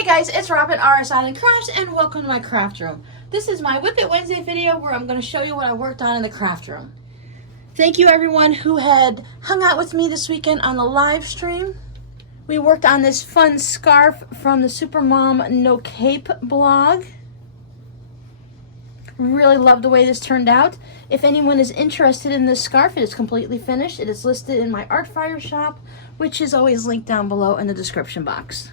Hey guys, it's Robin, RsIslandCrafts, and welcome to my craft room. This is my WiP It Wednesday video where I'm going to show you what I worked on in the craft room. Thank you everyone who had hung out with me this weekend on the live stream. We worked on this fun scarf from the Supermom No Cape blog. Really love the way this turned out. If anyone is interested in this scarf, it is completely finished. It is listed in my art fire shop, which is always linked down below in the description box.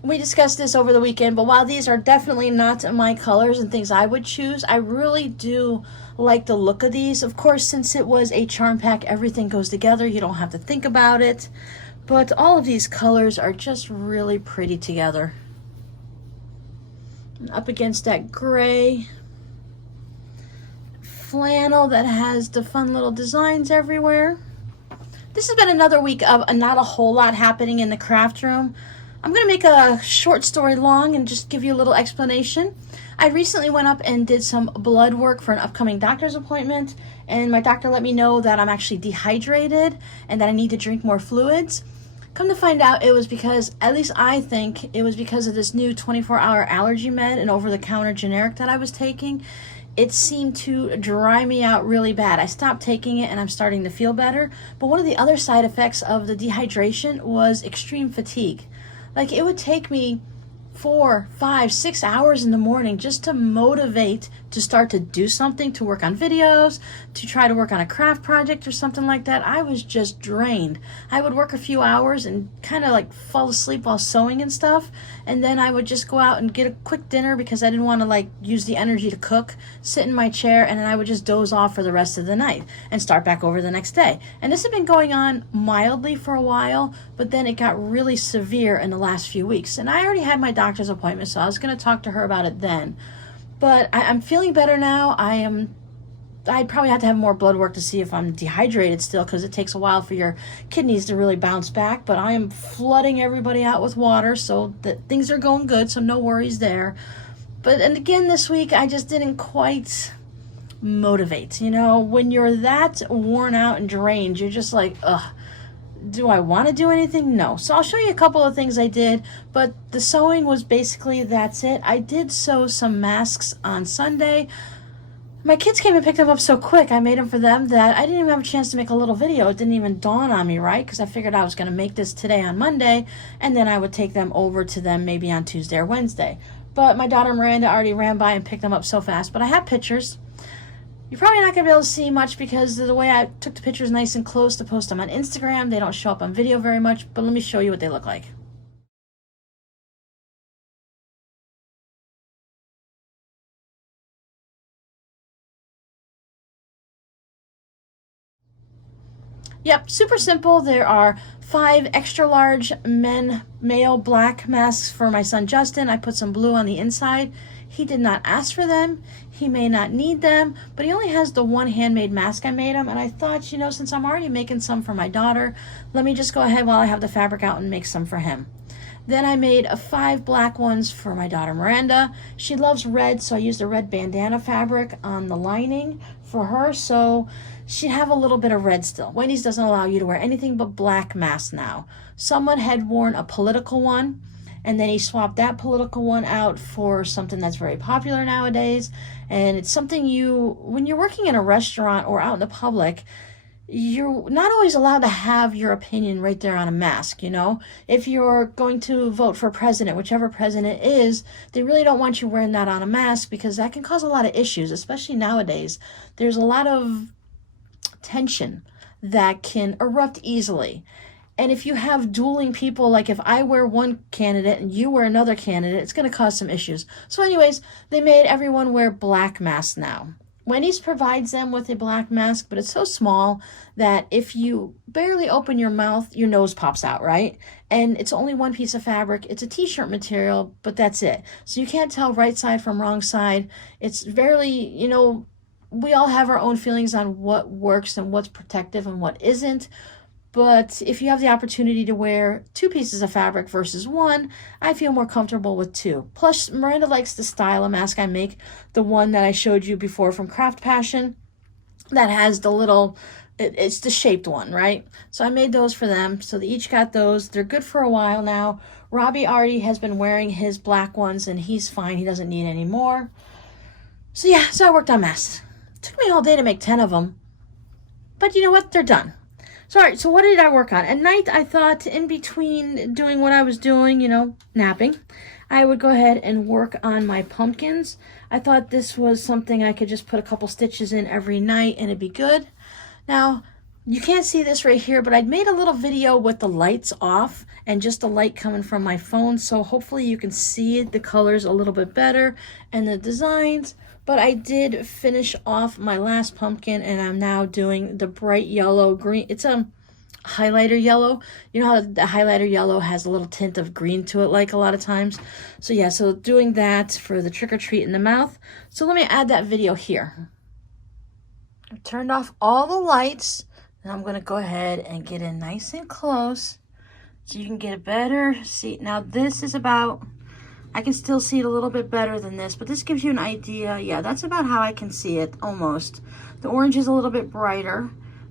We discussed this over the weekend, but while these are definitely not my colors and things I would choose, I really do like the look of these. Of course, since it was a charm pack, everything goes together. You don't have to think about it. But all of these colors are just really pretty together. And up against that gray flannel that has the fun little designs everywhere. This has been another week of not a whole lot happening in the craft room. I'm going to make a short story long and just give you a little explanation. I recently went up and did some blood work for an upcoming doctor's appointment, and my doctor let me know that I'm actually dehydrated and that I need to drink more fluids. Come to find out, it was because, at least I think, it was because of this new 24-hour allergy med and over-the-counter generic that I was taking. It seemed to dry me out really bad. I stopped taking it and I'm starting to feel better. But one of the other side effects of the dehydration was extreme fatigue. Like, it would take me 4, 5, 6 hours in the morning just to motivate to start to do something, to work on videos, to try to work on a craft project or something like that. I was just drained. I would work a few hours and kind of like fall asleep while sewing and stuff, and then I would just go out and get a quick dinner because I didn't want to like use the energy to cook, sit in my chair, and then I would just doze off for the rest of the night and start back over the next day. And this had been going on mildly for a while, but then it got really severe in the last few weeks. And I already had my doctor's appointment, so I was going to talk to her about it then. But I'm feeling better now. I'd probably have to have more blood work to see if I'm dehydrated still, because it takes a while for your kidneys to really bounce back. But I am flooding everybody out with water, so that things are going good, so no worries there. But, and again, this week, I just didn't quite motivate. You know, when you're that worn out and drained, you're just like, ugh. Do I want to do anything? No. So I'll show you a couple of things I did, but the sewing was basically that's it. I did sew some masks on Sunday. My kids came and picked them up so quick, I made them for them, that I didn't even have a chance to make a little video. It didn't even dawn on me, right? Because I figured I was going to make this today on Monday, and then I would take them over to them maybe on Tuesday or Wednesday. But my daughter Miranda already ran by and picked them up so fast. But I have pictures. You're probably not going to be able to see much because of the way I took the pictures nice and close to post them on Instagram. They don't show up on video very much, but let me show you what they look like. Yep, super simple. There are 5 extra large male black masks for my son Justin. I put some blue on the inside. He did not ask for them. He may not need them, but he only has the one handmade mask I made him, and I thought, you know, since I'm already making some for my daughter, let me just go ahead while I have the fabric out and make some for him. Then I made 5 black ones for my daughter Miranda. She loves red, so I used a red bandana fabric on the lining for her, so she'd have a little bit of red still. Wendy's doesn't allow you to wear anything but black masks now. Someone had worn a political one, and then he swapped that political one out for something that's very popular nowadays. And it's something when you're working in a restaurant or out in the public, you're not always allowed to have your opinion right there on a mask, you know? If you're going to vote for president, whichever president is, they really don't want you wearing that on a mask because that can cause a lot of issues, especially nowadays. There's a lot of tension that can erupt easily. And if you have dueling people, like if I wear one candidate and you wear another candidate, it's going to cause some issues. So anyways, they made everyone wear black masks now. Wendy's provides them with a black mask, but it's so small that if you barely open your mouth, your nose pops out, right? And it's only one piece of fabric. It's a t-shirt material, but that's it. So you can't tell right side from wrong side. It's barely, you know, we all have our own feelings on what works and what's protective and what isn't. But if you have the opportunity to wear 2 pieces of fabric versus 1, I feel more comfortable with 2. Plus, Miranda likes the style of mask I make, the one that I showed you before from Craft Passion, that has the little it's the shaped one, right? So I made those for them. So they each got those. They're good for a while now. Robbie already has been wearing his black ones and he's fine. He doesn't need any more. So yeah, so I worked on masks. It took me all day to make 10 of them. But you know what? They're done. So, all right, so what did I work on? At night, I thought in between doing what I was doing, you know, napping, I would go ahead and work on my pumpkins. I thought this was something I could just put a couple stitches in every night and it'd be good. Now, you can't see this right here, but I'd made a little video with the lights off and just the light coming from my phone. So hopefully you can see the colors a little bit better and the designs. But I did finish off my last pumpkin and I'm now doing the bright yellow green. It's a highlighter yellow. You know how the highlighter yellow has a little tint of green to it like a lot of times. So yeah, so doing that for the trick or treat in the mouth. So let me add that video here. I've turned off all the lights and I'm going to go ahead and get in nice and close so you can get a better see. Now this is about, I can still see it a little bit better than this, but this gives you an idea. Yeah, that's about how I can see it, almost. The orange is a little bit brighter,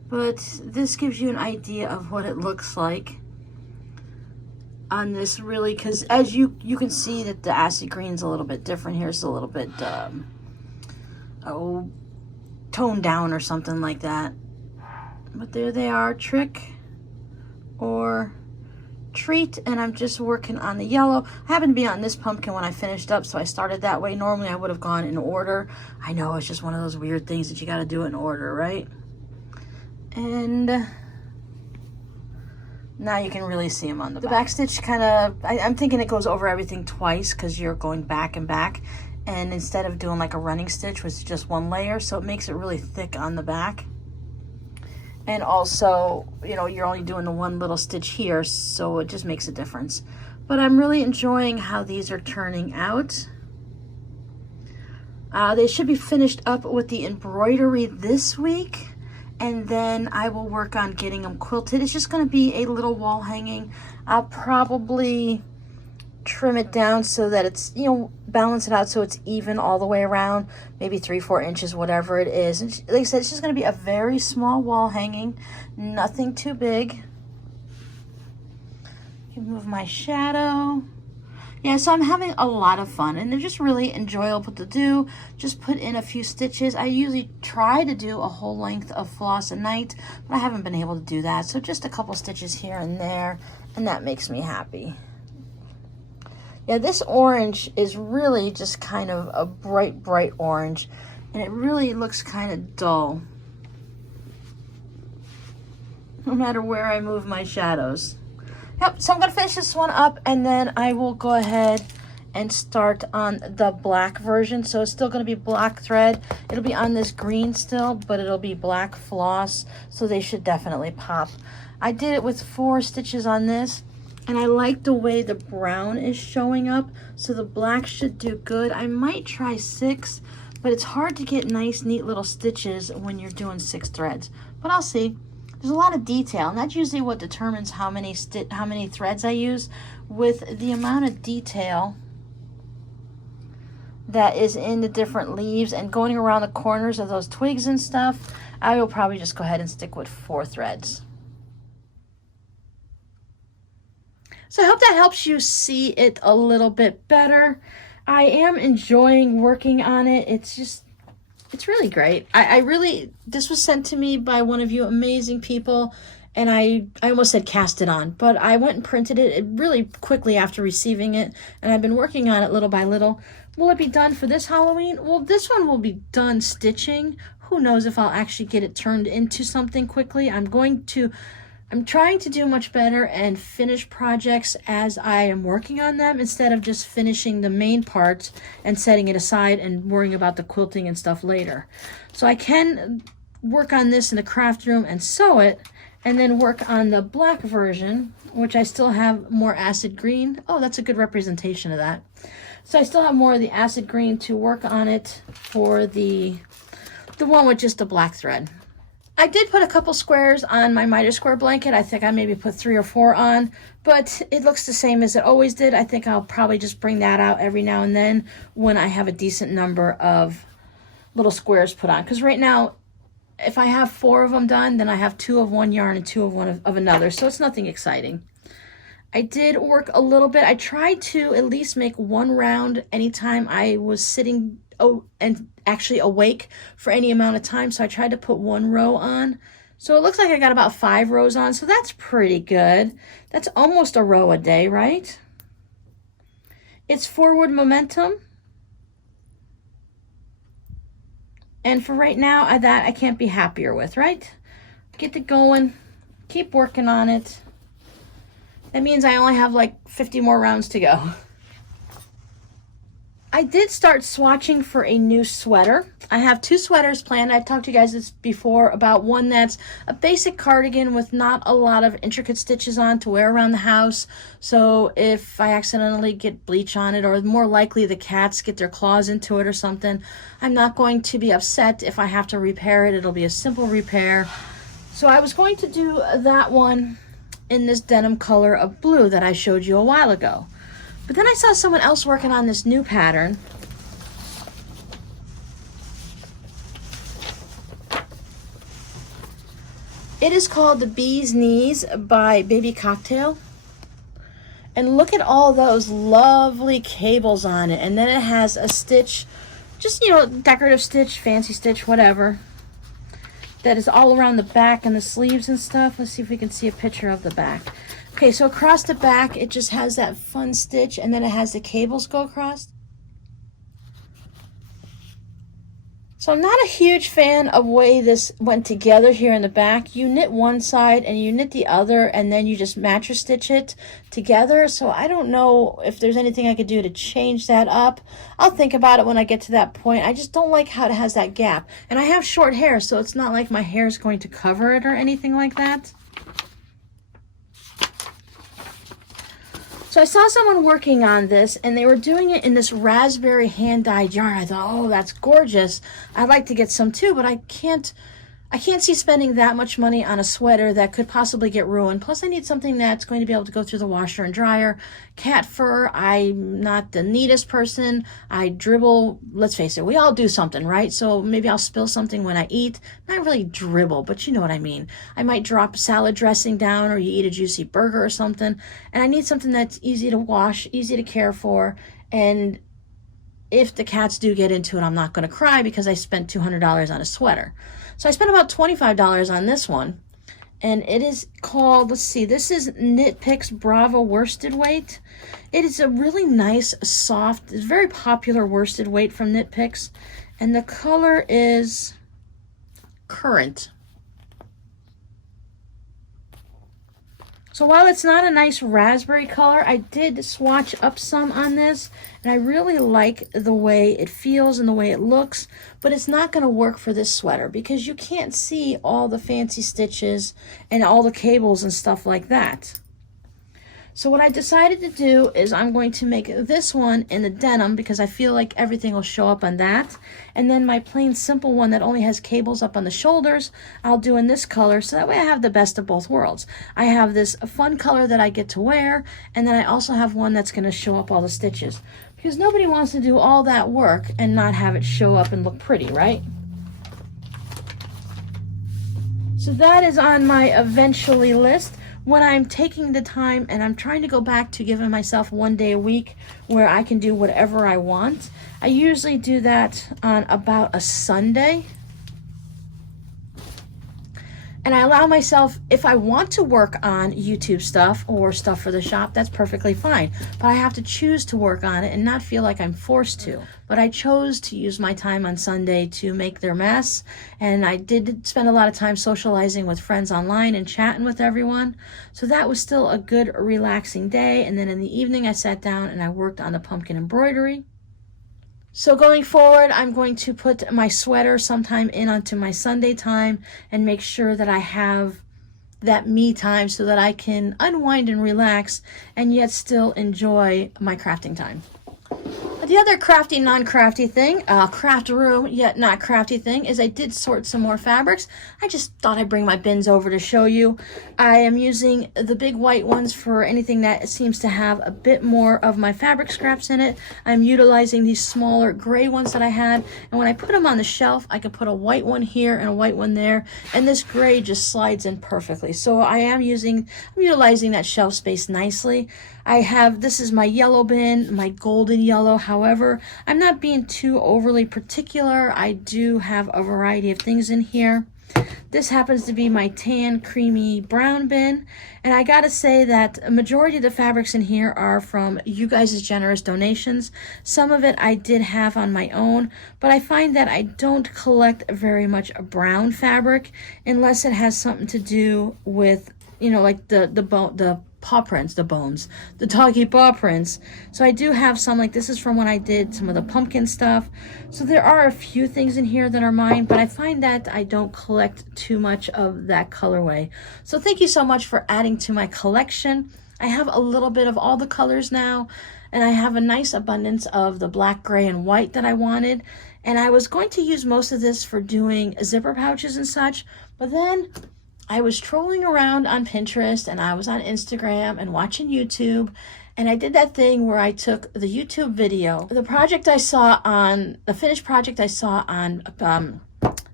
but this gives you an idea of what it looks like on this, really, because as you can see that the acid green's a little bit different here. It's a little bit, toned down or something like that. But there they are, trick or treat, and I'm just working on the yellow. I happened to be on this pumpkin when I finished up, so I started that way. Normally I would have gone in order. I know it's just one of those weird things that you got to do it in order, right? And now you can really see them on the back stitch. Kind of, I'm thinking it goes over everything twice because you're going back and back, and instead of doing like a running stitch, which is just one layer, so it makes it really thick on the back. And also, you know, you're only doing the one little stitch here, so it just makes a difference. But I'm really enjoying how these are turning out. They should be finished up with the embroidery this week, and then I will work on getting them quilted. It's just going to be a little wall hanging. I'll probably trim it down so that it's, you know, balance it out so it's even all the way around, maybe 3-4 inches, whatever it is. And like I said, it's just going to be a very small wall hanging, nothing too big. You can move my shadow. Yeah, so I'm having a lot of fun and they're just really enjoyable to do. Just put in a few stitches. I usually try to do a whole length of floss a night, but I haven't been able to do that. So just a couple stitches here and there, and that makes me happy. Yeah, this orange is really just kind of a bright, bright orange, and it really looks kind of dull, no matter where I move my shadows. Yep, so I'm going to finish this one up, and then I will go ahead and start on the black version. So it's still going to be black thread. It'll be on this green still, but it'll be black floss, so they should definitely pop. I did it with 4 stitches on this. And I like the way the brown is showing up, so the black should do good. I might try 6, but it's hard to get nice, neat little stitches when you're doing 6 threads. But I'll see. There's a lot of detail, and that's usually what determines how many threads I use. With the amount of detail that is in the different leaves and going around the corners of those twigs and stuff, I will probably just go ahead and stick with 4 threads. So I hope that helps you see it a little bit better. I am enjoying working on it. It's really great. This was sent to me by one of you amazing people, and I almost said cast it on, but I went and printed it really quickly after receiving it, and I've been working on it little by little. Will it be done for this Halloween? Well, this one will be done stitching. Who knows if I'll actually get it turned into something quickly. I'm trying to do much better and finish projects as I am working on them instead of just finishing the main parts and setting it aside and worrying about the quilting and stuff later. So I can work on this in the craft room and sew it, and then work on the black version, which I still have more acid green. Oh, that's a good representation of that. So I still have more of the acid green to work on it for the one with just the black thread. I did put a couple squares on my miter square blanket. I think I maybe put 3 or 4 on, but it looks the same as it always did. I think I'll probably just bring that out every now and then when I have a decent number of little squares put on. Because right now, if I have 4 of them done, then I have 2 of one yarn and 2 of one of another. So it's nothing exciting. I did work a little bit. I tried to at least make 1 round anytime I was sitting and actually awake for any amount of time. So I tried to put 1 row on. So it looks like I got about 5 rows on. So that's pretty good. That's almost a row a day, right? It's forward momentum. And for right now, that I can't be happier with, right? Get it going. Keep working on it. That means I only have like 50 more rounds to go. I did start swatching for a new sweater. I have 2 sweaters planned. I talked to you guys this before about one that's a basic cardigan with not a lot of intricate stitches on to wear around the house. So if I accidentally get bleach on it, or more likely the cats get their claws into it or something, I'm not going to be upset if I have to repair it. It'll be a simple repair. So I was going to do that one in this denim color of blue that I showed you a while ago. But then I saw someone else working on this new pattern. It is called the Bee's Knees by Baby Cocktail. And look at all those lovely cables on it. And then it has a stitch, just, you know, decorative stitch, fancy stitch, whatever, that is all around the back and the sleeves and stuff. Let's see if we can see a picture of the back. Okay, so across the back, it just has that fun stitch, and then it has the cables go across. So I'm not a huge fan of the way this went together here in the back. You knit one side and you knit the other, and then you just match or stitch it together. So I don't know if there's anything I could do to change that up. I'll think about it when I get to that point. I just don't like how it has that gap. And I have short hair, so it's not like my hair is going to cover it or anything like that. So I saw someone working on this, and they were doing it in this raspberry hand-dyed yarn. I thought, oh, that's gorgeous. I'd like to get some too, but I can't see spending that much money on a sweater that could possibly get ruined. Plus, I need something that's going to be able to go through the washer and dryer. Cat fur, I'm not the neatest person. I dribble. Let's face it, we all do something, right? So maybe I'll spill something when I eat. Not really dribble, but you know what I mean. I might drop salad dressing down, or you eat a juicy burger or something. And I need something that's easy to wash, easy to care for. And if the cats do get into it, I'm not going to cry because I spent $200 on a sweater. So I spent about $25 on this one, and it is called, let's see, this is Knit Picks Bravo worsted weight. It is a really nice, soft, it's very popular worsted weight from Knit Picks, and the color is Currant. So while it's not a nice raspberry color, I did swatch up some on this, and I really like the way it feels and the way it looks, but it's not going to work for this sweater because you can't see all the fancy stitches and all the cables and stuff like that. So what I decided to do is I'm going to make this one in the denim because I feel like everything will show up on that. And then my plain simple one that only has cables up on the shoulders, I'll do in this color, so that way I have the best of both worlds. I have this fun color that I get to wear, and then I also have one that's going to show up all the stitches. Because nobody wants to do all that work and not have it show up and look pretty, right? So that is on my eventually list. When I'm taking the time and I'm trying to go back to giving myself 1 day a week where I can do whatever I want, I usually do that on about a Sunday. And I allow myself, if I want to work on YouTube stuff or stuff for the shop, that's perfectly fine. But I have to choose to work on it and not feel like I'm forced to. But I chose to use my time on Sunday to make their mess. And I did spend a lot of time socializing with friends online and chatting with everyone. So that was still a good, relaxing day. And then in the evening, I sat down and I worked on the pumpkin embroidery. So going forward, I'm going to put my sweater sometime in onto my Sunday time and make sure that I have that me time so that I can unwind and relax and yet still enjoy my crafting time. The other crafty, non-crafty thing, craft room, yet not crafty thing, is I did sort some more fabrics. I just thought I'd bring my bins over to show you. I am using the big white ones for anything that seems to have a bit more of my fabric scraps in it. I'm utilizing these smaller gray ones that I had, and when I put them on the shelf, I can put a white one here and a white one there, and this gray just slides in perfectly. So I'm utilizing that shelf space nicely. This is my yellow bin, my golden yellow. However, I'm not being too overly particular. I do have a variety of things in here. This happens to be my tan creamy brown bin, and I gotta say that a majority of the fabrics in here are from you guys' generous donations. Some of it I did have on my own, but I find that I don't collect very much brown fabric unless it has something to do with, you know, like the paw prints, the bones, the doggy paw prints. So I do have some, like this is from when I did some of the pumpkin stuff. So there are a few things in here that are mine, but I find that I don't collect too much of that colorway. So thank you so much for adding to my collection. I have a little bit of all the colors now, and I have a nice abundance of the black, gray, and white that I wanted. And I was going to use most of this for doing zipper pouches and such, but then I was trolling around on Pinterest and I was on Instagram and watching YouTube, and I did that thing where I took the YouTube video, the finished project I saw on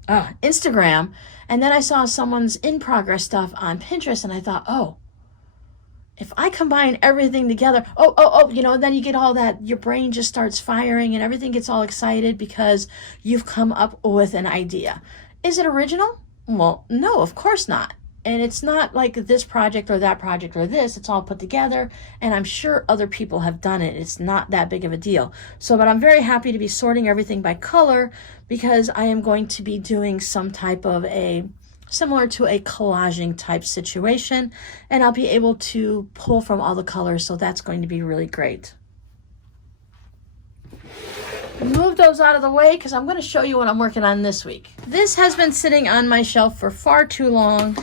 Instagram, and then I saw someone's in progress stuff on Pinterest, and I thought, oh, if I combine everything together, you know, then you get all that, your brain just starts firing and everything gets all excited because you've come up with an idea. Is it original? Well, no, of course not. And it's not like this project or that project or this. It's all put together, and I'm sure other people have done it. It's not that big of a deal. So, but I'm very happy to be sorting everything by color because I am going to be doing some type of similar to a collaging type situation, and I'll be able to pull from all the colors. So that's going to be really great. Move those out of the way because I'm going to show you what I'm working on this week. This has been sitting on my shelf for far too long.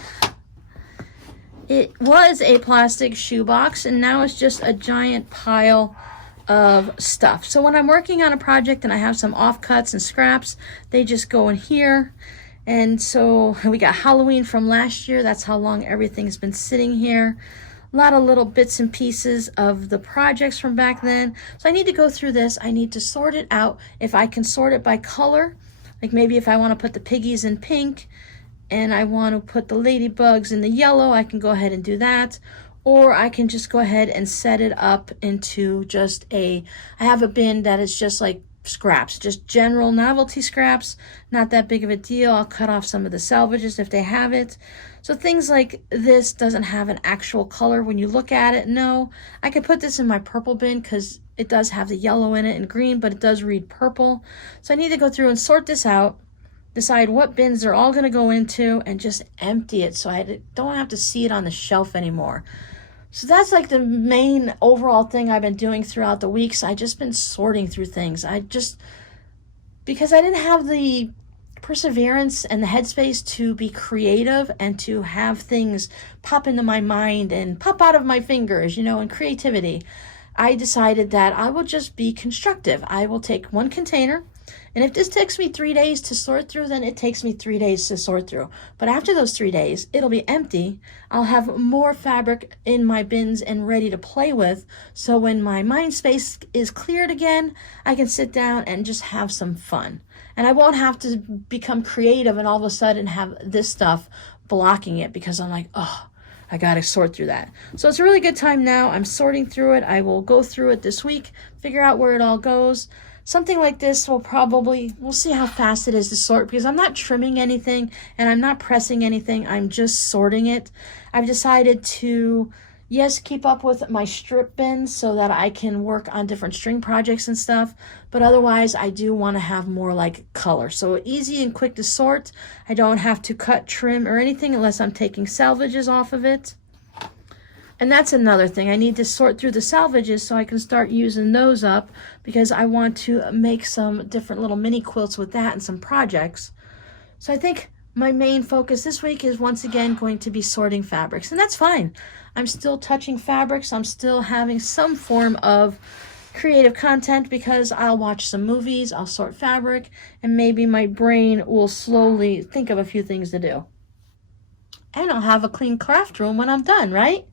It was a plastic shoebox, and now it's just a giant pile of stuff. So when I'm working on a project and I have some offcuts and scraps, they just go in here. And so we got Halloween from last year. That's how long everything's been sitting here. A lot of little bits and pieces of the projects from back then. So I need to go through this. I need to sort it out. If I can sort it by color, like maybe if I want to put the piggies in pink and I want to put the ladybugs in the yellow, I can go ahead and do that. Or I can just go ahead and set it up into just I have a bin that is just like scraps, just general novelty scraps, not that big of a deal. I'll cut off some of the salvages if they have it. So things like this doesn't have an actual color when you look at it. No, I could put this in my purple bin because it does have the yellow in it and green, but it does read purple. So I need to go through and sort this out, decide what bins they're all going to go into, and just empty it so I don't have to see it on the shelf anymore. So that's like the main overall thing I've been doing throughout the weeks. I've just been sorting through things. Because I didn't have the perseverance and the headspace to be creative and to have things pop into my mind and pop out of my fingers, you know, and creativity. I decided that I will just be constructive. I will take one container, and if this takes me 3 days to sort through, then it takes me 3 days to sort through. But after those 3 days, it'll be empty. I'll have more fabric in my bins and ready to play with. So when my mind space is cleared again, I can sit down and just have some fun. And I won't have to become creative and all of a sudden have this stuff blocking it because I'm like, oh, I got to sort through that. So it's a really good time now. I'm sorting through it. I will go through it this week, figure out where it all goes. Something like this we'll see how fast it is to sort because I'm not trimming anything and I'm not pressing anything. I'm just sorting it. I've decided to, yes, keep up with my strip bins so that I can work on different string projects and stuff. But otherwise, I do want to have more like color. So easy and quick to sort. I don't have to cut, trim, or anything unless I'm taking salvages off of it. And that's another thing. I need to sort through the salvages so I can start using those up because I want to make some different little mini quilts with that and some projects. So I think my main focus this week is once again going to be sorting fabrics, and that's fine. I'm still touching fabrics. I'm still having some form of creative content because I'll watch some movies, I'll sort fabric, and maybe my brain will slowly think of a few things to do. And I'll have a clean craft room when I'm done, right?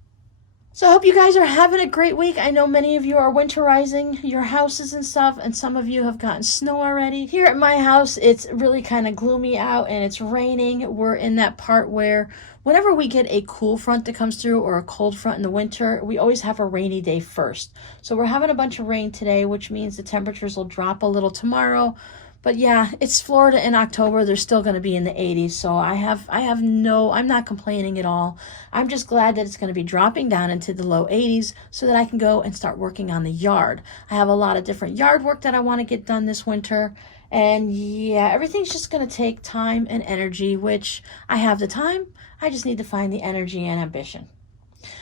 So I hope you guys are having a great week. I know many of you are winterizing your houses and stuff, and some of you have gotten snow already. Here at my house, it's really kind of gloomy out and it's raining. We're in that part where whenever we get a cool front that comes through or a cold front in the winter, we always have a rainy day first. So we're having a bunch of rain today, which means the temperatures will drop a little tomorrow. But yeah, it's Florida in October. They're still going to be in the 80s. So I'm not complaining at all. I'm just glad that it's going to be dropping down into the low 80s so that I can go and start working on the yard. I have a lot of different yard work that I want to get done this winter. And yeah, everything's just going to take time and energy, which I have the time. I just need to find the energy and ambition.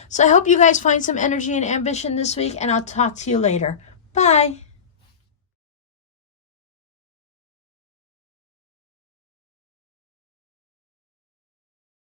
So I hope you guys find some energy and ambition this week, and I'll talk to you later. Bye.